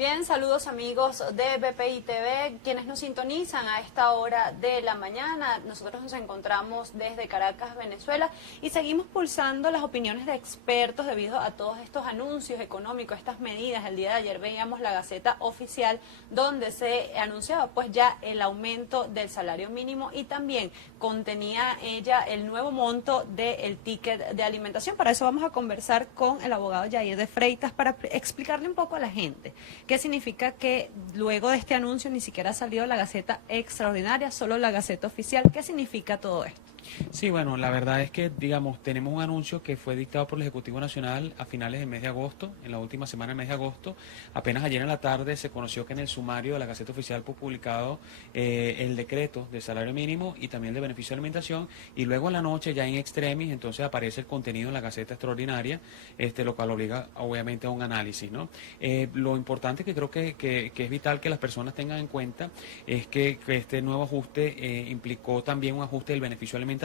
Bien, saludos amigos de BPI TV, quienes nos sintonizan a esta hora de la mañana. Nosotros nos encontramos desde Caracas, Venezuela, y seguimos pulsando las opiniones de expertos debido a todos estos anuncios económicos, estas medidas. El día de ayer veíamos la Gaceta Oficial donde se anunciaba pues ya el aumento del salario mínimo y también contenía ella el nuevo monto del ticket de alimentación. Para eso vamos a conversar con el abogado Yair de Freitas para explicarle un poco a la gente qué significa que luego de este anuncio ni siquiera ha salido la Gaceta Extraordinaria, solo la Gaceta Oficial. ¿Qué significa todo esto? Sí, bueno, la verdad es que, digamos, tenemos un anuncio que fue dictado por el Ejecutivo Nacional a finales del mes de agosto, en la última semana del mes de agosto. Apenas ayer en la tarde se conoció que en el sumario de la Gaceta Oficial fue publicado el decreto de salario mínimo y también de beneficio de alimentación, y luego en la noche, ya en extremis, entonces aparece el contenido en la Gaceta Extraordinaria, lo cual obliga obviamente a un análisis, ¿no? Lo importante que creo que es vital que las personas tengan en cuenta es que este nuevo ajuste implicó también un ajuste del beneficio de alimentación,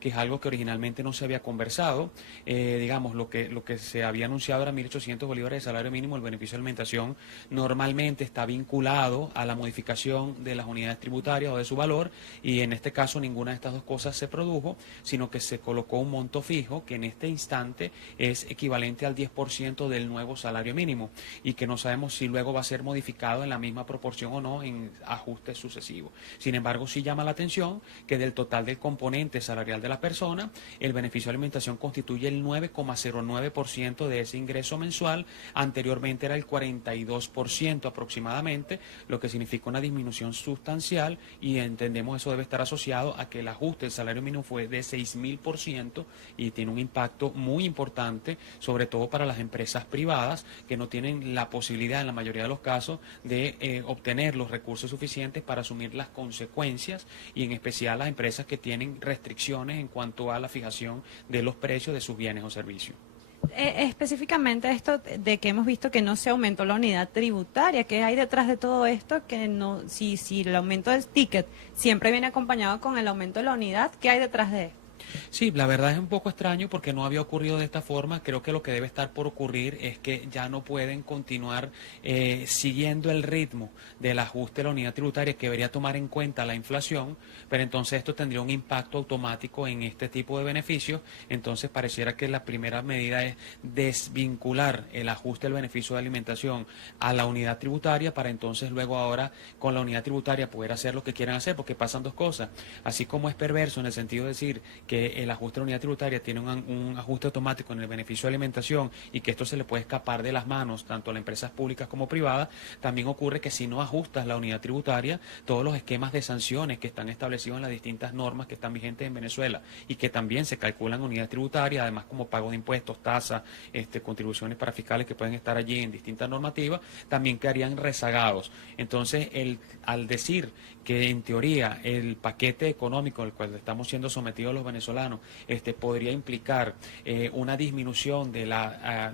que es algo que originalmente no se había conversado. Digamos, lo que se había anunciado era 1.800 bolívares de salario mínimo. El beneficio de alimentación normalmente está vinculado a la modificación de las unidades tributarias o de su valor, y en este caso ninguna de estas dos cosas se produjo, sino que se colocó un monto fijo que en este instante es equivalente al 10% del nuevo salario mínimo, y que no sabemos si luego va a ser modificado en la misma proporción o no en ajustes sucesivos. Sin embargo, sí llama la atención que del total del componente salarial de la persona, el beneficio de alimentación constituye el 9,09% de ese ingreso mensual. Anteriormente era el 42% aproximadamente, lo que significa una disminución sustancial, y entendemos eso debe estar asociado a que el ajuste del salario mínimo fue de 6.000% y tiene un impacto muy importante, sobre todo para las empresas privadas que no tienen la posibilidad en la mayoría de los casos de obtener los recursos suficientes para asumir las consecuencias, y en especial las empresas que tienen restricciones en cuanto a la fijación de los precios de sus bienes o servicios. Específicamente esto de que hemos visto que no se aumentó la unidad tributaria, ¿qué hay detrás de todo esto? Que no, si el aumento del ticket siempre viene acompañado con el aumento de la unidad, ¿qué hay detrás de esto? Sí, la verdad es un poco extraño porque no había ocurrido de esta forma. Creo que lo que debe estar por ocurrir es que ya no pueden continuar siguiendo el ritmo del ajuste de la unidad tributaria, que debería tomar en cuenta la inflación, pero entonces esto tendría un impacto automático en este tipo de beneficios. Entonces pareciera que la primera medida es desvincular el ajuste del beneficio de alimentación a la unidad tributaria, para entonces luego ahora con la unidad tributaria poder hacer lo que quieran hacer, porque pasan dos cosas. Así como es perverso en el sentido de decir que el ajuste de la unidad tributaria tiene un ajuste automático en el beneficio de alimentación, y que esto se le puede escapar de las manos tanto a las empresas públicas como privadas, también ocurre que si no ajustas la unidad tributaria, todos los esquemas de sanciones que están establecidos en las distintas normas que están vigentes en Venezuela y que también se calculan unidad tributaria, además como pago de impuestos, tasas, contribuciones para fiscales que pueden estar allí en distintas normativas, también quedarían rezagados. Entonces, al decir que en teoría el paquete económico al cual estamos siendo sometidos los venezolanos podría implicar una disminución de la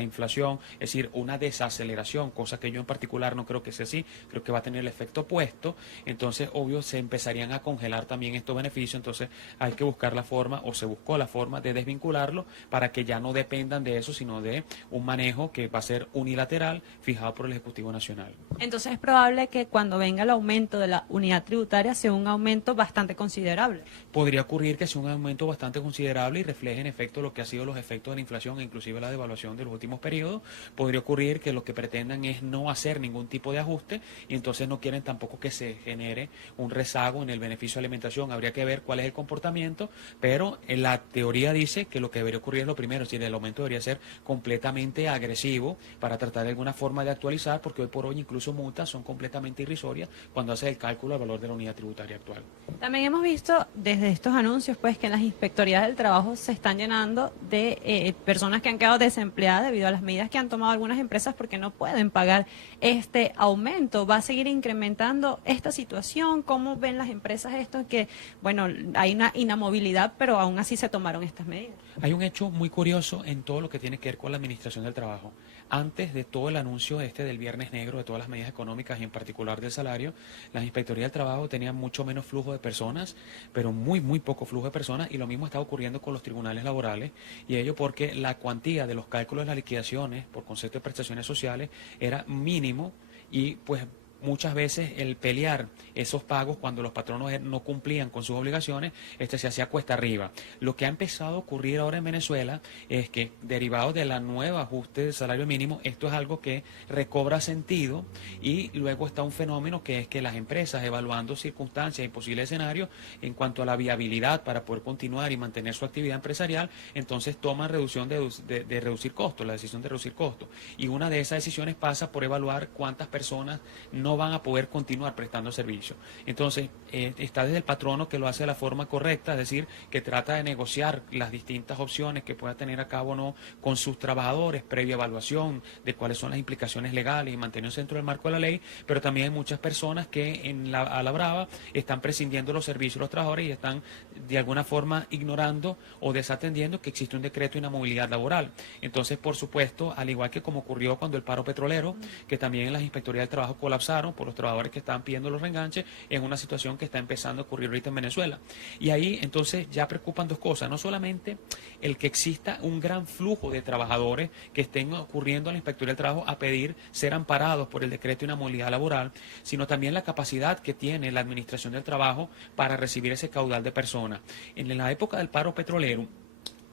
inflación, es decir, una desaceleración, cosa que yo en particular no creo que sea así, creo que va a tener el efecto opuesto. Entonces, obvio, se empezarían a congelar también estos beneficios. Entonces hay que buscar la forma, o se buscó la forma, de desvincularlo para que ya no dependan de eso, sino de un manejo que va a ser unilateral, fijado por el Ejecutivo Nacional. Entonces es probable que cuando venga el aumento de la unidad tributaria sea un aumento bastante considerable. Podría ocurrir que sea un aumento bastante considerable y refleje en efecto lo que ha sido los efectos de la inflación e inclusive la devaluación de los últimos periodos. Podría ocurrir que lo que pretendan es no hacer ningún tipo de ajuste, y entonces no quieren tampoco que se genere un rezago en el beneficio de alimentación. Habría que ver cuál es el comportamiento, pero en la teoría dice que lo que debería ocurrir es lo primero, es decir, el aumento debería ser completamente agresivo para tratar de alguna forma de actualizar, porque hoy por hoy incluso multas son completamente irrisorias cuando hace el cálculo del valor de la unidad tributaria actual. También hemos visto desde estos anuncios pues que en las inspectorías del trabajo se están llenando de personas que han quedado desempleadas debido a las medidas que han tomado algunas empresas porque no pueden pagar este aumento. ¿Va a seguir incrementando esta situación? ¿Cómo ven las empresas esto? Que, bueno, hay una inamovilidad, pero aún así se tomaron estas medidas. Hay un hecho muy curioso en todo lo que tiene que ver con la administración del trabajo. Antes de todo el anuncio del Viernes Negro, de todas las medidas económicas y en particular del salario, las inspectorías del trabajo tenían mucho menos flujo de personas, pero muy muy poco flujo de personas, y lo mismo está ocurriendo con los tribunales laborales, y ello porque la cuantía de los cálculos de las liquidaciones por concepto de prestaciones sociales era mínimo, y pues muchas veces el pelear esos pagos cuando los patronos no cumplían con sus obligaciones, se hacía cuesta arriba. Lo que ha empezado a ocurrir ahora en Venezuela es que, derivado de la nueva ajuste del salario mínimo, esto es algo que recobra sentido, y luego está un fenómeno que es que las empresas, evaluando circunstancias y posibles escenarios en cuanto a la viabilidad para poder continuar y mantener su actividad empresarial, entonces toman reducción de reducir costos, la decisión de reducir costos. Y una de esas decisiones pasa por evaluar cuántas personas no van a poder continuar prestando servicio. Entonces, está desde el patrono, que lo hace de la forma correcta, es decir, que trata de negociar las distintas opciones que pueda tener a cabo o no con sus trabajadores, previa evaluación de cuáles son las implicaciones legales y mantenerse dentro del marco de la ley, pero también hay muchas personas que a la brava están prescindiendo los servicios de los trabajadores y están de alguna forma ignorando o desatendiendo que existe un decreto de inamovilidad laboral. Entonces, por supuesto, al igual que como ocurrió cuando el paro petrolero, que también en las inspectorías del trabajo colapsaron por los trabajadores que estaban pidiendo los reenganches, es una situación que está empezando a ocurrir ahorita en Venezuela. Y ahí entonces ya preocupan dos cosas: no solamente el que exista un gran flujo de trabajadores que estén ocurriendo a la Inspectoría del Trabajo a pedir ser amparados por el decreto de inamovilidad laboral, sino también la capacidad que tiene la Administración del Trabajo para recibir ese caudal de personas. En la época del paro petrolero,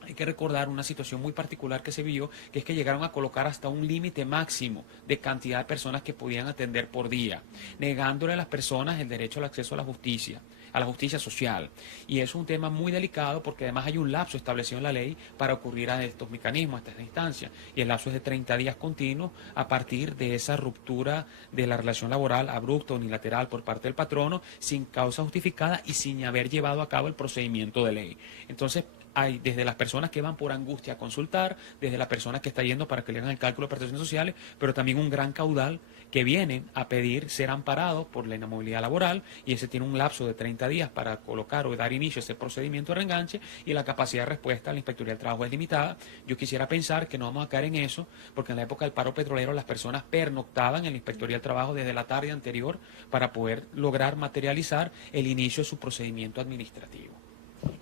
hay que recordar una situación muy particular que se vivió, que es que llegaron a colocar hasta un límite máximo de cantidad de personas que podían atender por día, negándole a las personas el derecho al acceso a la justicia social. Y es un tema muy delicado, porque además hay un lapso establecido en la ley para ocurrir a estos mecanismos, a estas instancias, y el lapso es de 30 días continuos a partir de esa ruptura de la relación laboral abrupta, unilateral por parte del patrono, sin causa justificada y sin haber llevado a cabo el procedimiento de ley. Entonces, hay desde las personas que van por angustia a consultar, desde las personas que están yendo para que le hagan el cálculo de prestaciones sociales, pero también un gran caudal que vienen a pedir ser amparados por la inamovilidad laboral, y ese tiene un lapso de 30 días para colocar o dar inicio a ese procedimiento de reenganche, y la capacidad de respuesta a la Inspectoría del Trabajo es limitada. Yo quisiera pensar que no vamos a caer en eso, porque en la época del paro petrolero las personas pernoctaban en la Inspectoría del Trabajo desde la tarde anterior para poder lograr materializar el inicio de su procedimiento administrativo.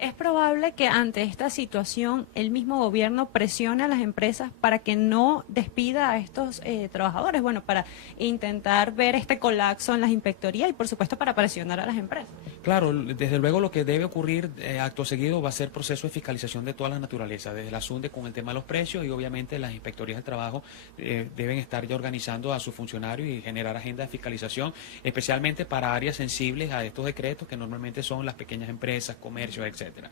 Es probable que ante esta situación el mismo gobierno presione a las empresas para que no despida a estos trabajadores, bueno, para intentar ver este colapso en las inspectorías y por supuesto para presionar a las empresas. Claro, desde luego lo que debe ocurrir acto seguido va a ser proceso de fiscalización de todas las naturalezas, desde la SUNDE con el tema de los precios, y obviamente las inspectorías del trabajo deben estar ya organizando a sus funcionarios y generar agenda de fiscalización, especialmente para áreas sensibles a estos decretos, que normalmente son las pequeñas empresas, comercios, etcétera.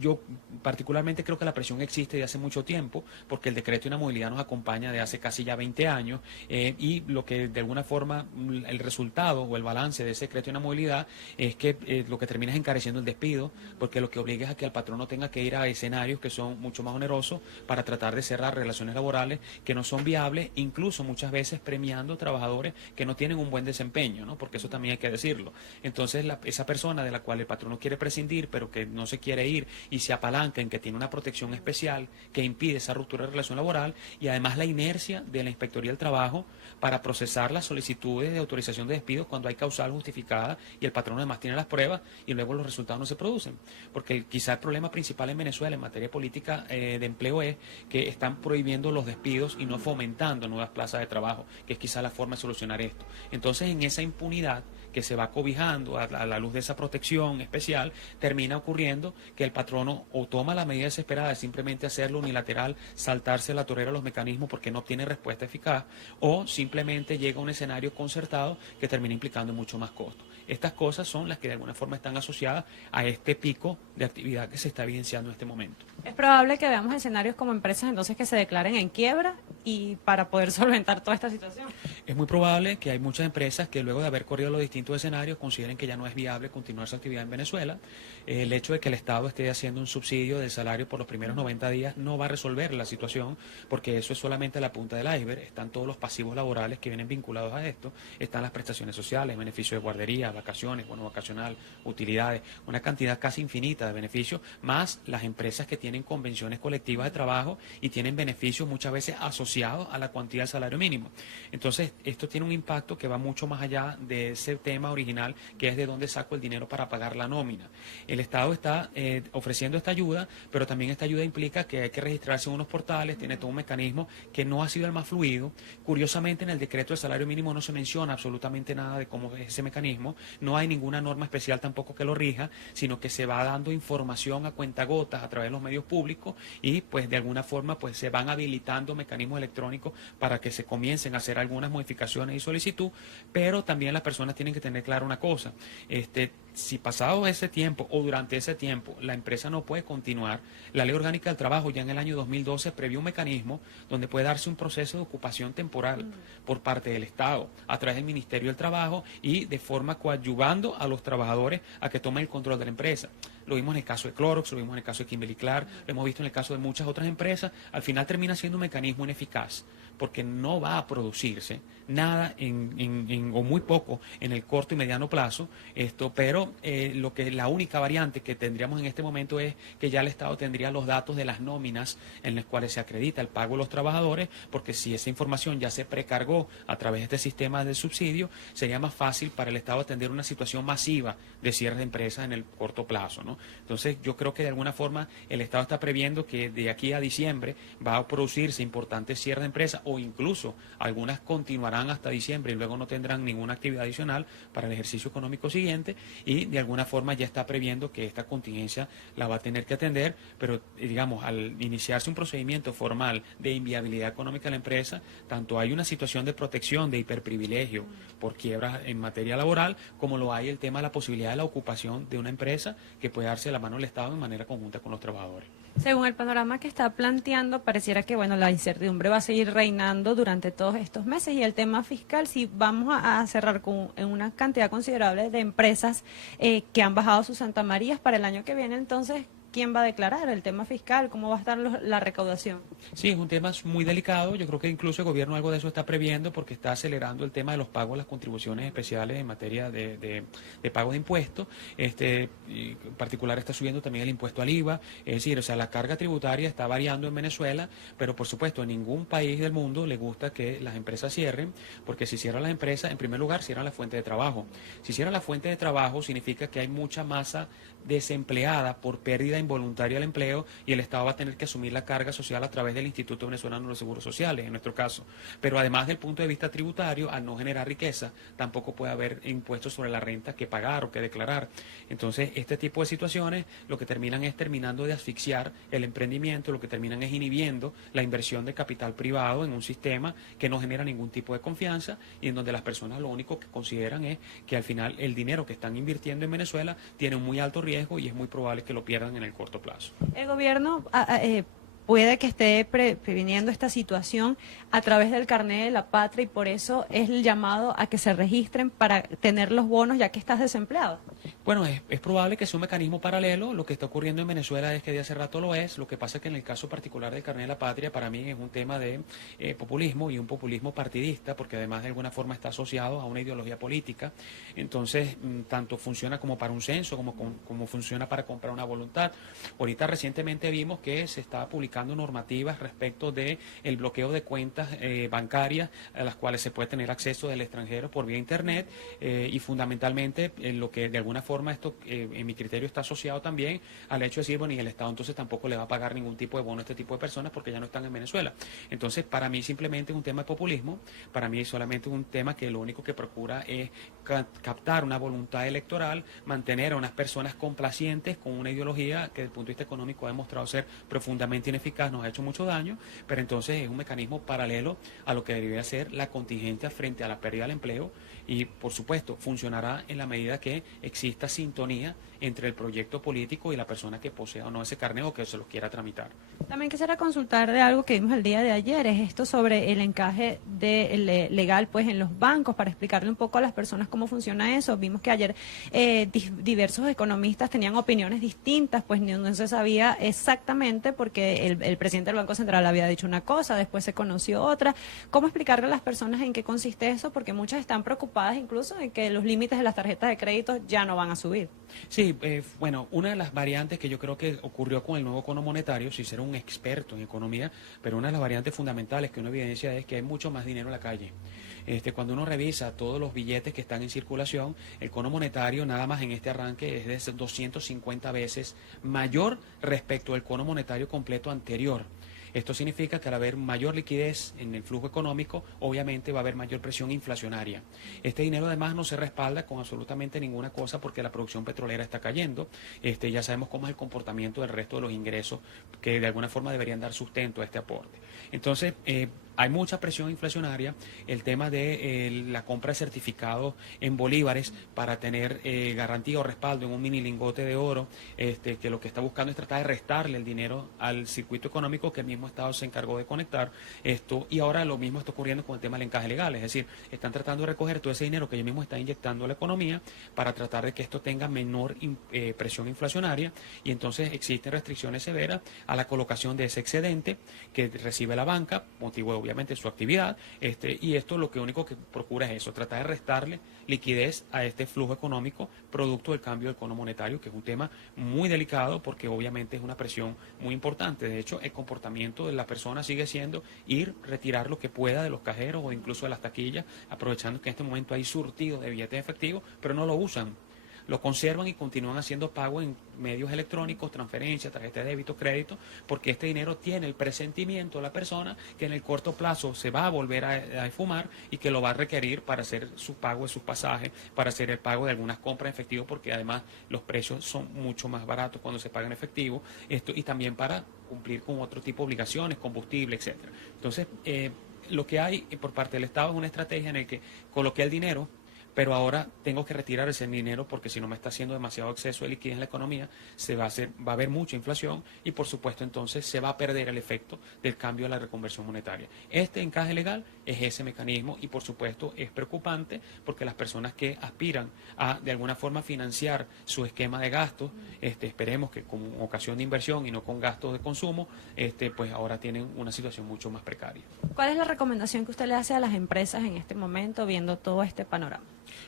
Yo particularmente creo que la presión existe de hace mucho tiempo, porque el decreto de inamovilidad nos acompaña de hace casi ya 20 años, y lo que de alguna forma el resultado o el balance de ese decreto de inamovilidad es que lo que termina es encareciendo el despido, porque lo que obliga es a que el patrono tenga que ir a escenarios que son mucho más onerosos para tratar de cerrar relaciones laborales que no son viables, incluso muchas veces premiando trabajadores que no tienen un buen desempeño, ¿no? Porque eso también hay que decirlo. Entonces esa persona de la cual el patrono quiere prescindir, pero que no se quiere ir y se apalanca en que tiene una protección especial que impide esa ruptura de relación laboral, y además la inercia de la Inspectoría del Trabajo para procesar las solicitudes de autorización de despido cuando hay causal justificada y el patrono además tiene las pruebas y luego los resultados no se producen. Porque quizá el problema principal en Venezuela en materia política de empleo es que están prohibiendo los despidos y no fomentando nuevas plazas de trabajo, que es quizá la forma de solucionar esto. Entonces, en esa impunidad que se va cobijando a la luz de esa protección especial, termina ocurriendo que el patrono o toma la medida desesperada de simplemente hacerlo unilateral, saltarse la torera a los mecanismos porque no obtiene respuesta eficaz, o simplemente llega a un escenario concertado que termina implicando mucho más costo. Estas cosas son las que de alguna forma están asociadas a este pico de actividad que se está evidenciando en este momento. Es probable que veamos escenarios como empresas entonces que se declaren en quiebra y para poder solventar toda esta situación. Es muy probable que hay muchas empresas que luego de haber corrido los distintos escenarios consideren que ya no es viable continuar su actividad en Venezuela. El hecho de que el Estado esté haciendo un subsidio del salario por los primeros 90 días no va a resolver la situación, porque eso es solamente la punta del iceberg. Están todos los pasivos laborales que vienen vinculados a esto, están las prestaciones sociales, beneficios de guardería, vacaciones, bono vacacional, utilidades, una cantidad casi infinita de beneficios, más las empresas que tienen convenciones colectivas de trabajo y tienen beneficios muchas veces asociados a la cuantía del salario mínimo. Entonces, esto tiene un impacto que va mucho más allá de ese tema original, que es de dónde saco el dinero para pagar la nómina. El Estado está ofreciendo esta ayuda, pero también esta ayuda implica que hay que registrarse en unos portales, tiene todo un mecanismo que no ha sido el más fluido. Curiosamente, en el decreto de salario mínimo no se menciona absolutamente nada de cómo es ese mecanismo, no hay ninguna norma especial tampoco que lo rija, sino que se va dando información a cuentagotas a través de los medios públicos y pues de alguna forma pues se van habilitando mecanismos electrónicos para que se comiencen a hacer algunas modificaciones y solicitud, pero también las personas tienen que tener claro una cosa, si pasado ese tiempo o durante ese tiempo la empresa no puede continuar, la Ley Orgánica del Trabajo ya en el año 2012 previó un mecanismo donde puede darse un proceso de ocupación temporal por parte del Estado a través del Ministerio del Trabajo y de forma coadyuvando a los trabajadores a que tomen el control de la empresa. Lo vimos en el caso de Clorox, lo vimos en el caso de Kimberly-Clark, lo hemos visto en el caso de muchas otras empresas. Al final termina siendo un mecanismo ineficaz porque no va a producirse nada o muy poco en el corto y mediano plazo, pero la única variante que tendríamos en este momento es que ya el Estado tendría los datos de las nóminas en las cuales se acredita el pago de los trabajadores, porque si esa información ya se precargó a través de este sistema de subsidio, sería más fácil para el Estado atender una situación masiva de cierre de empresas en el corto plazo, ¿no? Entonces yo creo que de alguna forma el Estado está previendo que de aquí a diciembre va a producirse importantes cierres de empresas o incluso algunas continuarán hasta diciembre y luego no tendrán ninguna actividad adicional para el ejercicio económico siguiente y de alguna forma ya está previendo que esta contingencia la va a tener que atender, pero digamos, al iniciarse un procedimiento formal de inviabilidad económica de la empresa, tanto hay una situación de protección, de hiperprivilegio por quiebras en materia laboral, como lo hay el tema de la posibilidad de la ocupación de una empresa que puede darse de la mano del Estado en manera conjunta con los trabajadores. Según el panorama que está planteando, pareciera que bueno, la incertidumbre va a seguir reinando durante todos estos meses y el tema fiscal, si vamos a cerrar con una cantidad considerable de empresas que han bajado sus Santa Marías para el año que viene, entonces, ¿quién va a declarar el tema fiscal? ¿Cómo va a estar la recaudación? Sí, es un tema muy delicado. Yo creo que incluso el gobierno algo de eso está previendo porque está acelerando el tema de los pagos, las contribuciones especiales en materia de pago de impuestos. Y en particular está subiendo también el impuesto al IVA. Es decir, o sea, la carga tributaria está variando en Venezuela, pero por supuesto en ningún país del mundo le gusta que las empresas cierren, porque si cierran las empresas, en primer lugar, cierran la fuente de trabajo. Si cierran la fuente de trabajo, significa que hay mucha masa desempleada por pérdida involuntaria del empleo y el Estado va a tener que asumir la carga social a través del Instituto Venezolano de los Seguros Sociales, en nuestro caso. Pero además del punto de vista tributario, al no generar riqueza, tampoco puede haber impuestos sobre la renta que pagar o que declarar. Entonces, este tipo de situaciones lo que terminan es terminando de asfixiar el emprendimiento, lo que terminan es inhibiendo la inversión de capital privado en un sistema que no genera ningún tipo de confianza y en donde las personas lo único que consideran es que al final el dinero que están invirtiendo en Venezuela tiene un muy alto riesgo y es muy probable que lo pierdan en el corto plazo. El gobierno puede que esté previniendo esta situación a través del carnet de la patria y por eso es el llamado a que se registren para tener los bonos ya que estás desempleado. Bueno, es probable que sea un mecanismo paralelo. Lo que está ocurriendo en Venezuela es que de hace rato lo es. Lo que pasa es que en el caso particular del carnet de la patria, para mí es un tema de populismo y un populismo partidista, porque además de alguna forma está asociado a una ideología política. Entonces, tanto funciona como para un censo, como funciona para comprar una voluntad. Ahorita recientemente vimos que se estaba publicando normativas respecto de el bloqueo de cuentas bancarias a las cuales se puede tener acceso del extranjero por vía internet y fundamentalmente lo que de alguna forma esto en mi criterio está asociado también al hecho de decir, bueno, y el Estado entonces tampoco le va a pagar ningún tipo de bono a este tipo de personas porque ya no están en Venezuela. Entonces, para mí simplemente es un tema de populismo, para mí es solamente un tema que lo único que procura es captar una voluntad electoral, mantener a unas personas complacientes con una ideología que desde el punto de vista económico ha demostrado ser profundamente ineficaz, nos ha hecho mucho daño, pero entonces es un mecanismo paralelo a lo que debería ser la contingencia frente a la pérdida del empleo y, por supuesto, funcionará en la medida que exista sintonía entre el proyecto político y la persona que posea o no ese carnet o que se los quiera tramitar. También quisiera consultar de algo que vimos el día de ayer, es esto sobre el encaje legal pues en los bancos, para explicarle un poco a las personas cómo funciona eso. Vimos que ayer diversos economistas tenían opiniones distintas, pues no se sabía exactamente porque el presidente del Banco Central había dicho una cosa, después se conoció otra. ¿Cómo explicarle a las personas en qué consiste eso? Porque muchas están preocupadas incluso en que los límites de las tarjetas de crédito ya no van a subir. Sí, bueno, una de las variantes que yo creo que ocurrió con el nuevo cono monetario, si ser un experto en economía, pero una de las variantes fundamentales que uno evidencia es que hay mucho más dinero en la calle. Cuando uno revisa todos los billetes que están en circulación, el cono monetario nada más en este arranque es de 250 veces mayor respecto al cono monetario completo anterior. Esto significa que al haber mayor liquidez en el flujo económico, obviamente va a haber mayor presión inflacionaria. Este dinero además no se respalda con absolutamente ninguna cosa porque la producción petrolera está cayendo. Ya sabemos cómo es el comportamiento del resto de los ingresos que de alguna forma deberían dar sustento a este aporte. Entonces, hay mucha presión inflacionaria, el tema de la compra de certificados en bolívares para tener garantía o respaldo en un mini lingote de oro, que lo que está buscando es tratar de restarle el dinero al circuito económico que el mismo Estado se encargó de conectar, y ahora lo mismo está ocurriendo con el tema del encaje legal, es decir, están tratando de recoger todo ese dinero que ellos mismos están inyectando a la economía para tratar de que esto tenga menor presión inflacionaria, y entonces existen restricciones severas a la colocación de ese excedente que recibe la banca, motivo obviamente su actividad, y esto lo que único que procura es eso, tratar de restarle liquidez a este flujo económico producto del cambio del cono monetario, que es un tema muy delicado porque obviamente es una presión muy importante. De hecho, el comportamiento de la persona sigue siendo ir, retirar lo que pueda de los cajeros o incluso de las taquillas, aprovechando que en este momento hay surtido de billetes efectivos, pero no lo usan. Lo conservan y continúan haciendo pago en medios electrónicos, transferencias, tarjeta de débito, crédito, porque este dinero tiene el presentimiento de la persona que en el corto plazo se va a volver a esfumar y que lo va a requerir para hacer su pago de sus pasajes, para hacer el pago de algunas compras en efectivo, porque además los precios son mucho más baratos cuando se paga en efectivo, y también para cumplir con otro tipo de obligaciones, combustible, etcétera. Entonces, lo que hay por parte del Estado es una estrategia en la que coloqué el dinero, pero ahora tengo que retirar ese dinero porque si no me está haciendo demasiado exceso de liquidez en la economía, va a haber mucha inflación y por supuesto entonces se va a perder el efecto del cambio de la reconversión monetaria. Este encaje legal es ese mecanismo y por supuesto es preocupante porque las personas que aspiran a de alguna forma financiar su esquema de gastos, esperemos que con ocasión de inversión y no con gastos de consumo, pues ahora tienen una situación mucho más precaria. ¿Cuál es la recomendación que usted le hace a las empresas en este momento viendo todo este panorama?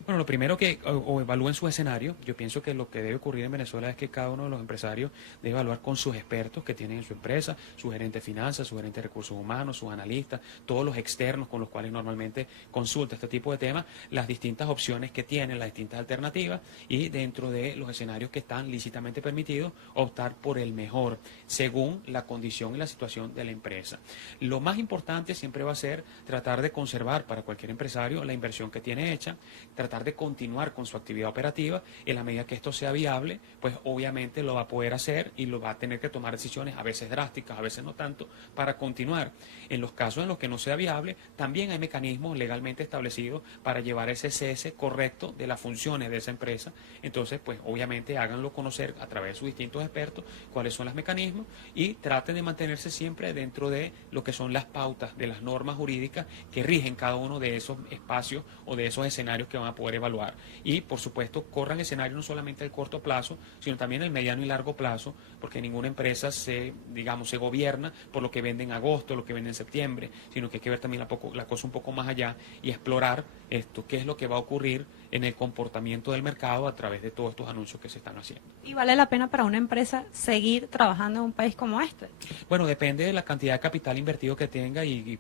Bueno, lo primero que evalúen su escenario. Yo pienso que lo que debe ocurrir en Venezuela es que cada uno de los empresarios debe evaluar con sus expertos que tienen en su empresa, su gerente de finanzas, su gerente de recursos humanos, sus analistas, todos los externos con los cuales normalmente consulta este tipo de temas, las distintas opciones que tienen, las distintas alternativas y dentro de los escenarios que están lícitamente permitidos, optar por el mejor según la condición y la situación de la empresa. Lo más importante siempre va a ser tratar de conservar para cualquier empresario la inversión que tiene hecha, tratar de continuar con su actividad operativa. En la medida que esto sea viable, pues obviamente lo va a poder hacer y lo va a tener que tomar decisiones a veces drásticas, a veces no tanto, para continuar. En los casos en los que no sea viable, también hay mecanismos legalmente establecidos para llevar ese cese correcto de las funciones de esa empresa. Entonces, pues obviamente háganlo conocer a través de sus distintos expertos cuáles son los mecanismos y traten de mantenerse siempre dentro de lo que son las pautas de las normas jurídicas que rigen cada uno de esos espacios o de esos escenarios que van a poder evaluar. Y, por supuesto, corran escenarios no solamente al corto plazo, sino también al mediano y largo plazo, porque ninguna empresa se gobierna por lo que vende en agosto, lo que vende en septiembre, sino que hay que ver también la cosa un poco más allá y explorar qué es lo que va a ocurrir en el comportamiento del mercado a través de todos estos anuncios que se están haciendo. ¿Y vale la pena para una empresa seguir trabajando en un país como este? Bueno, depende de la cantidad de capital invertido que tenga y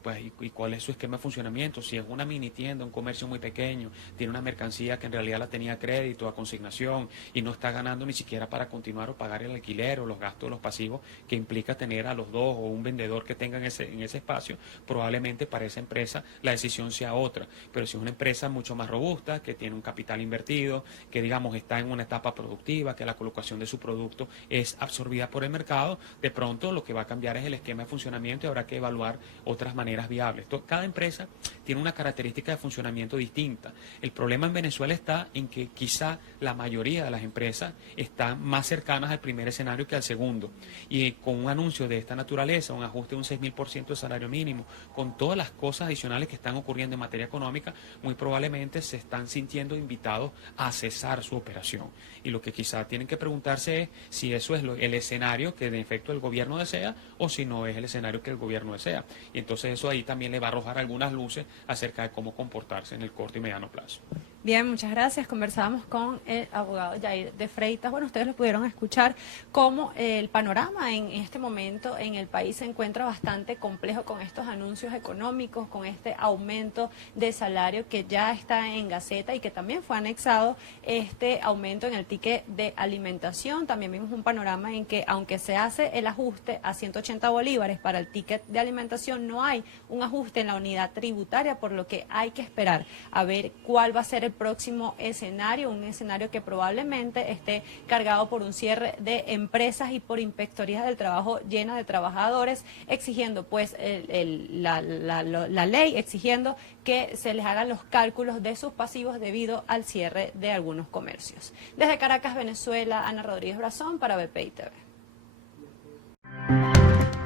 cuál es su esquema de funcionamiento. Si es una mini tienda, un comercio muy pequeño, tiene una mercancía que en realidad la tenía a crédito, a consignación y no está ganando ni siquiera para continuar o pagar el alquiler o los gastos, los pasivos que implica tener a los dos o un vendedor que tenga en ese espacio, probablemente para esa empresa la decisión sea otra. Pero si es una empresa mucho más robusta, que tiene un capital invertido, que está en una etapa productiva, que la colocación de su producto es absorbida por el mercado, de pronto lo que va a cambiar es el esquema de funcionamiento y habrá que evaluar otras maneras viables. Cada empresa tiene una característica de funcionamiento distinta. El problema en Venezuela está en que quizá la mayoría de las empresas están más cercanas al primer escenario que al segundo. Y con un anuncio de esta naturaleza, un ajuste de un 6.000% de salario mínimo, con todas las cosas adicionales que están ocurriendo en materia económica, muy probablemente se están sintiendo invitados a cesar su operación. Y lo que quizá tienen que preguntarse es si eso es el escenario que de efecto el gobierno desea o si no es el escenario que el gobierno desea. Y entonces eso ahí también le va a arrojar algunas luces acerca de cómo comportarse en el corto y mediano plazo. Bien, muchas gracias. Conversábamos con el abogado Yair de Freitas. Bueno, ustedes lo pudieron escuchar cómo el panorama en este momento en el país se encuentra bastante complejo con estos anuncios económicos, con este aumento de salario que ya está en Gaceta y que también fue anexado este aumento en el ticket de alimentación. También vimos un panorama en que, aunque se hace el ajuste a 180 bolívares para el ticket de alimentación, no hay un ajuste en la unidad tributaria, por lo que hay que esperar a ver cuál va a ser el próximo escenario, un escenario que probablemente esté cargado por un cierre de empresas y por inspectorías del trabajo llenas de trabajadores, exigiendo pues la ley, exigiendo que se les hagan los cálculos de sus pasivos debido al cierre de algunos comercios. Desde Caracas, Venezuela, Ana Rodríguez Brazón para BPI TV.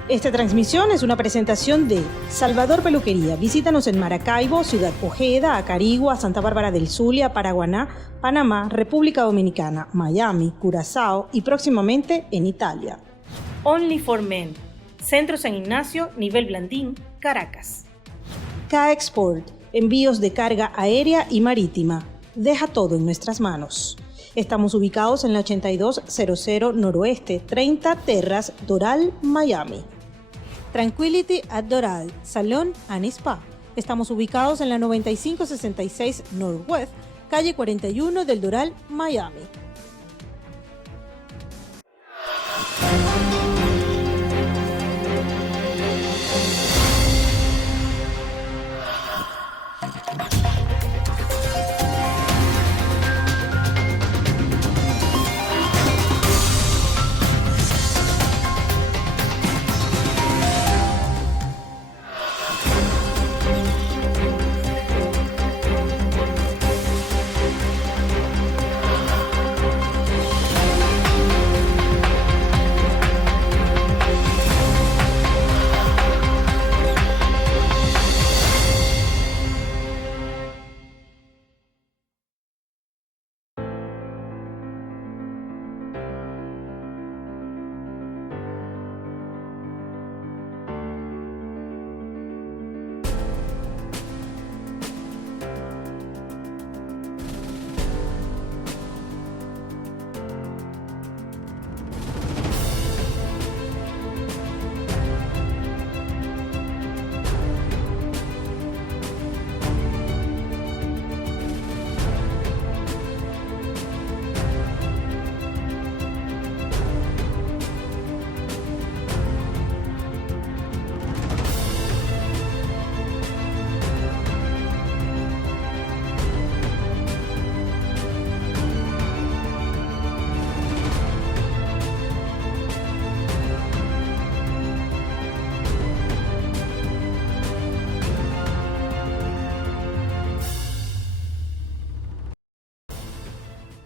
Esta transmisión es una presentación de Salvador Peluquería. Visítanos en Maracaibo, Ciudad Ojeda, Acarigua, Santa Bárbara del Zulia, Paraguaná, Panamá, República Dominicana, Miami, Curazao y próximamente en Italia. Only for Men. Centro San Ignacio, Nivel Blandín, Caracas. K-Export. Envíos de carga aérea y marítima. Deja todo en nuestras manos. Estamos ubicados en la 8200 Noroeste, 30 Terras, Doral, Miami. Tranquility at Doral, Salón and Spa. Estamos ubicados en la 9566 Northwest, calle 41 del Doral, Miami.